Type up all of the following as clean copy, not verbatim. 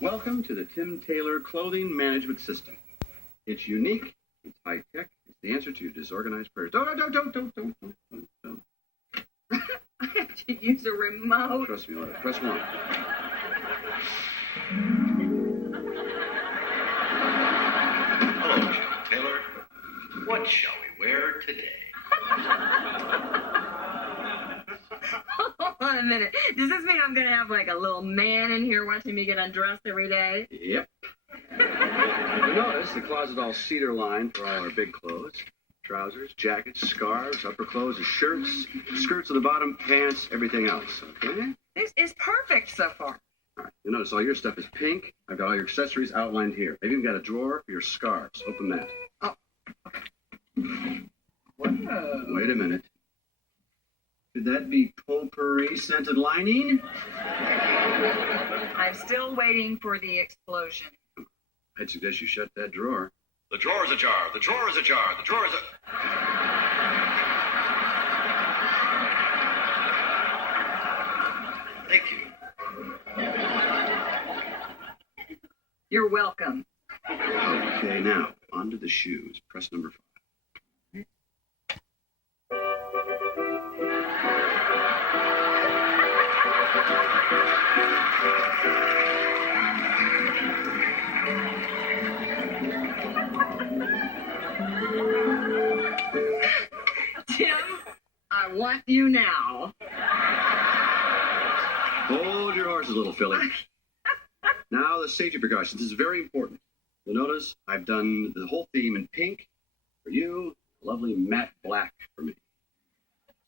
Welcome to the Tim Taylor Clothing Management System. It's unique, it's high-tech, it's the answer to your disorganized prayers. Don't. I have to use a remote. Trust me, Laura. Press 1. Hello, Tim Taylor. What shall we wear today? Hold on a minute. Does this mean I'm going to have like a little man in here watching me get undressed every day? Yep. You notice the closet all cedar lined for all our big clothes. Trousers, jackets, scarves, upper clothes, and shirts, skirts at the bottom, pants, everything else, okay? This is perfect so far. All right, you notice all your stuff is pink. I've got all your accessories outlined here. I've even got a drawer for your scarves. Open that. Oh, Whoa. Wait a minute. Could that be potpourri scented lining? I'm still waiting for the explosion. I'd suggest you shut that drawer. The drawer is ajar. The drawer is ajar. The drawer is a... Thank you. You're welcome. Okay, now, on to the shoes. Press number 5. Tim, I want you now. Hold your horses, little filly. Now, the safety precautions. This is very important. You'll notice I've done the whole theme in pink for you, lovely matte black for me.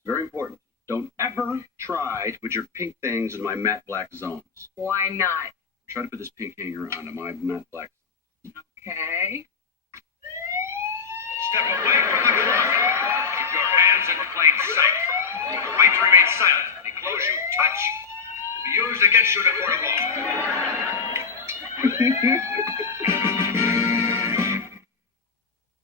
Very important. Don't ever try to put your pink things in my matte black zones. Why not? Try to put this pink hanger onto my matte black. Okay. Step away from the closet. Keep your hands in plain sight. You have the right to remain silent. Any clothes you touch will be used against you in a court of law.